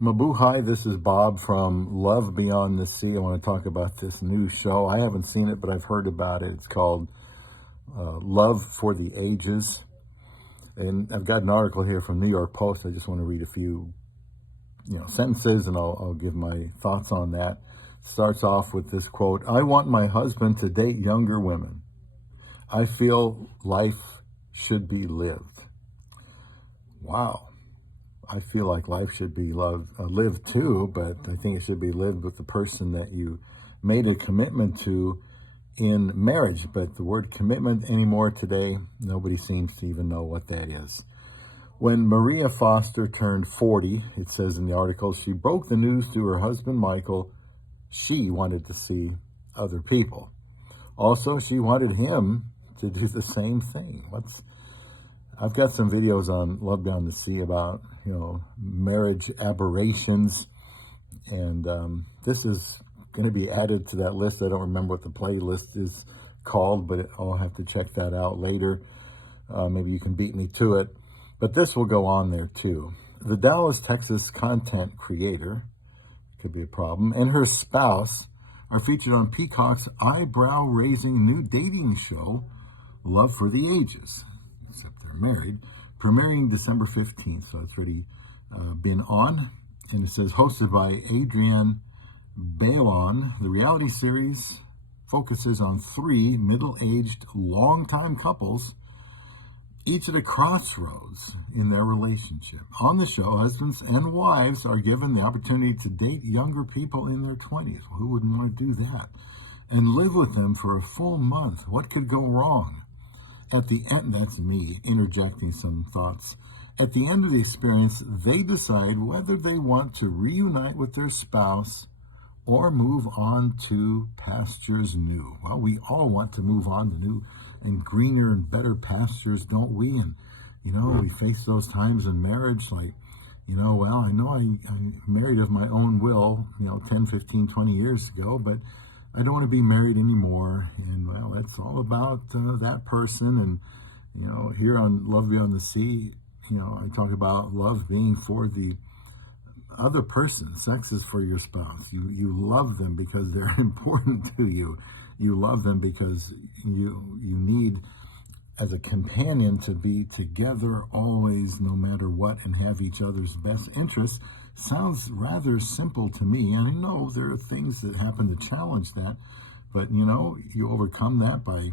Mabuhay, this is Bob from Love Beyond the Sea. I want to talk about this new show. I haven't seen it, but I've heard about it. It's called Love for the Ages. And I've got an article here from New York Post. I just want to read a few sentences, and I'll give my thoughts on that. Starts off with this quote: "I want my husband to date younger women. I feel life should be lived." Wow. I feel like life should be lived too, but I think it should be lived with the person that you made a commitment to in marriage. But the word commitment anymore today, nobody seems to even know what that is. When Maria Foster turned 40, it says in the article, she broke the news to her husband, Michael. She wanted to see other people. Also, she wanted him to do the same thing. I've got some videos on Love Beyond the Sea about, marriage aberrations. And this is going to be added to that list. I don't remember what the playlist is called, but I'll have to check that out later. Maybe you can beat me to it. But this will go on there too. The Dallas, Texas content creator, could be a problem, and her spouse are featured on Peacock's eyebrow-raising new dating show, Love for the Ages. Except they're married, premiering December 15th, so it's already been on. And it says, hosted by Adrienne Bailon, the reality series focuses on three middle-aged, long-time couples, each at a crossroads in their relationship. On the show, husbands and wives are given the opportunity to date younger people in their 20s. Well, who wouldn't want to do that? And live with them for a full month. What could go wrong? At the end, that's me interjecting some thoughts. At the end of the experience, they decide whether they want to reunite with their spouse or move on to pastures new. Well, we all want to move on to new and greener and better pastures, don't we? And, we face those times in marriage like, well, I know I married of my own will, 10, 15, 20 years ago, but I don't want to be married anymore. And, well, that's all about that person. And, here on Love Beyond the Sea, I talk about love being for the other person. Sex is for your spouse. You love them because they're important to you. You love them because you need, as a companion, to be together always, no matter what, and have each other's best interests. Sounds rather simple to me, and I know there are things that happen to challenge that, but you overcome that by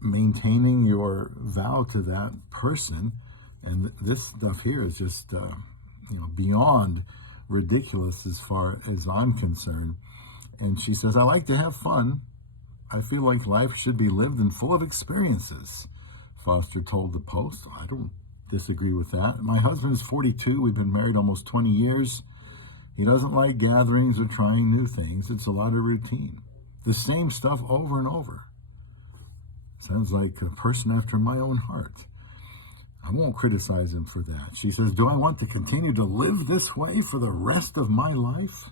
maintaining your vow to that person. And this stuff here is just beyond ridiculous as far as I'm concerned. And she says, I like to have fun. I feel like life should be lived and full of experiences, Foster told the Post. I don't disagree with that. My husband is 42. We've been married almost 20 years. He doesn't like gatherings or trying new things. It's a lot of routine. The same stuff over and over. Sounds like a person after my own heart. I won't criticize him for that. She says, do I want to continue to live this way for the rest of my life?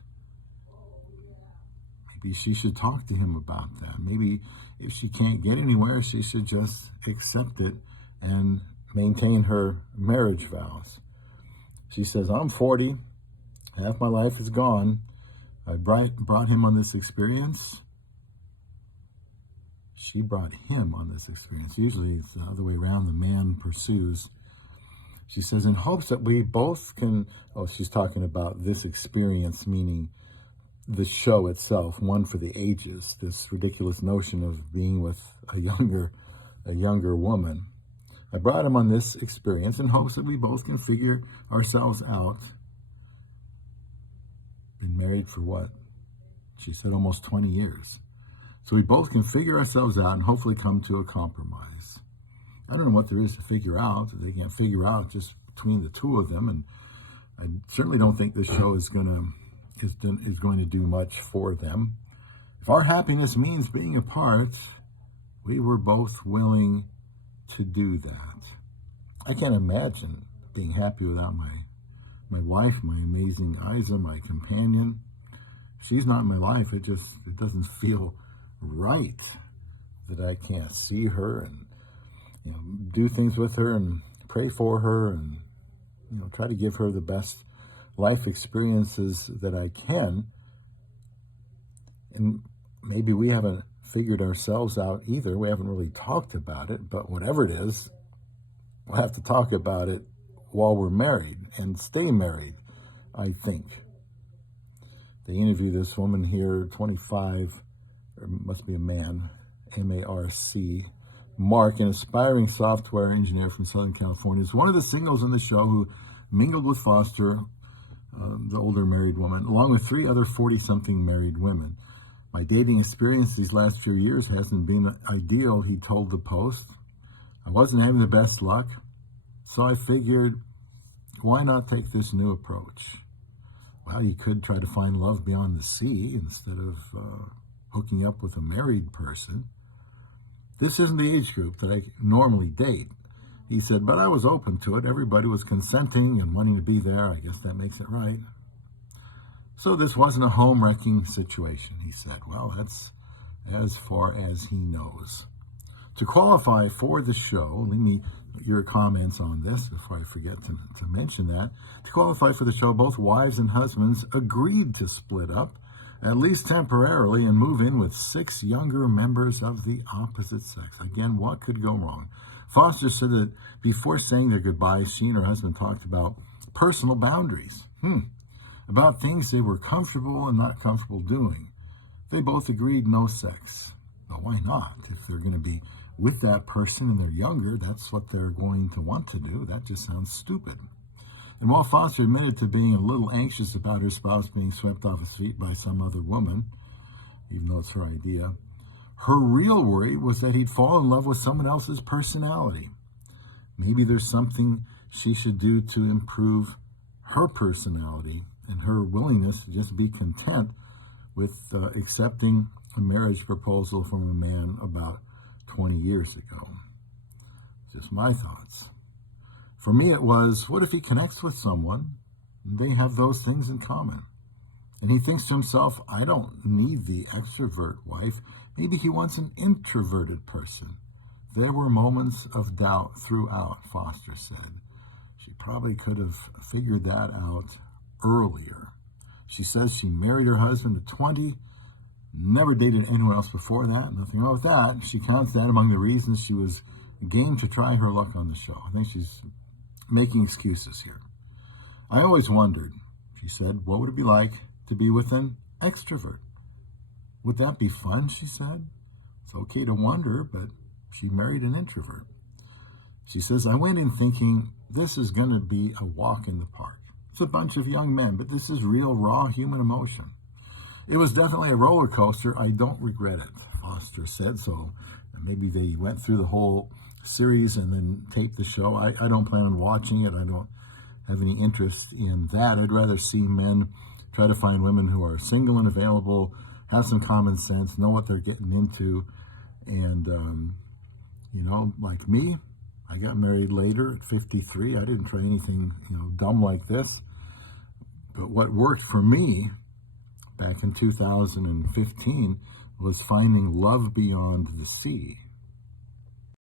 Maybe she should talk to him about that. Maybe if she can't get anywhere, she should just accept it and maintain her marriage vows. She says, I'm 40. Half my life is gone. I brought him on this experience. She brought him on this experience. Usually it's the other way around. The man pursues. She says, in hopes that we both can... Oh, she's talking about this experience, meaning the show itself, one for the ages, this ridiculous notion of being with a younger woman. I brought him on this experience in hopes that we both can figure ourselves out. Been married for what? She said almost 20 years. So we both can figure ourselves out and hopefully come to a compromise. I don't know what there is to figure out that they can't figure out just between the two of them. And I certainly don't think this show is going to do much for them. If our happiness means being apart, we were both willing to do that. I can't imagine being happy without my wife, my amazing Isa, my companion. She's not in my life. It doesn't feel right that I can't see her and do things with her and pray for her and try to give her the best life experiences that I can. And maybe we haven't figured ourselves out either. We haven't really talked about it, but whatever it is, we'll have to talk about it while we're married and stay married, I think. They interview this woman here, 25, or must be a man, M-A-R-C, Mark, an aspiring software engineer from Southern California, is one of the singles in the show who mingled with Foster, the older married woman, along with 3 other 40-something married women. My dating experience these last few years hasn't been ideal, he told the Post. I wasn't having the best luck, so I figured, why not take this new approach? Well, you could try to find love beyond the sea instead of hooking up with a married person. This isn't the age group that I normally date, he said, but I was open to it. Everybody was consenting and wanting to be there. I guess that makes it right. So this wasn't a home-wrecking situation, he said. Well, that's as far as he knows. To qualify for the show, leave me your comments on this before I forget to mention that. To qualify for the show, both wives and husbands agreed to split up, at least temporarily, and move in with 6 younger members of the opposite sex. Again, what could go wrong? Foster said that before saying their goodbyes, she and her husband talked about personal boundaries. About things they were comfortable and not comfortable doing. They both agreed no sex. But why not? If they're going to be with that person and they're younger, that's what they're going to want to do. That just sounds stupid. And while Foster admitted to being a little anxious about her spouse being swept off his feet by some other woman, even though it's her idea, her real worry was that he'd fall in love with someone else's personality. Maybe there's something she should do to improve her personality and her willingness to just be content with accepting a marriage proposal from a man about 20 years ago. Just my thoughts. For me, it was, what if he connects with someone, they have those things in common? And he thinks to himself, I don't need the extrovert wife. Maybe he wants an introverted person. There were moments of doubt throughout, Foster said. She probably could have figured that out earlier. She says she married her husband at 20, never dated anyone else before that, nothing wrong with that. She counts that among the reasons she was game to try her luck on the show. I think she's making excuses here. I always wondered, she said, what would it be like to be with an extrovert? Would that be fun, she said. It's okay to wonder, but she married an introvert. She says, I went in thinking this is going to be a walk in the park. It's a bunch of young men, but this is real, raw human emotion. It was definitely a roller coaster. I don't regret it, Foster said. So maybe they went through the whole series and then taped the show. I don't plan on watching it. I don't have any interest in that. I'd rather see men try to find women who are single and available, have some common sense, know what they're getting into. And, like me, I got married later at 53. I didn't try anything, dumb like this. But what worked for me back in 2015 was finding love beyond the sea.